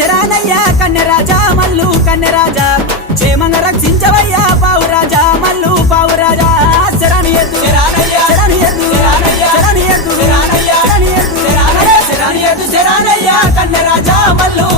శరానయ్యా కన్నెరాజా మల్లు కన్నెరాజా క్షేమంగా రక్షించవయ్యా పావురాజా మల్లు పావురాజా శరణి ఎద్దు శరణి ఎద్దు శరణి ఎద్దు శరణి ఎద్దు శరణి ఎద్దు శరణయ్యా కన్నెరాజా మల్లు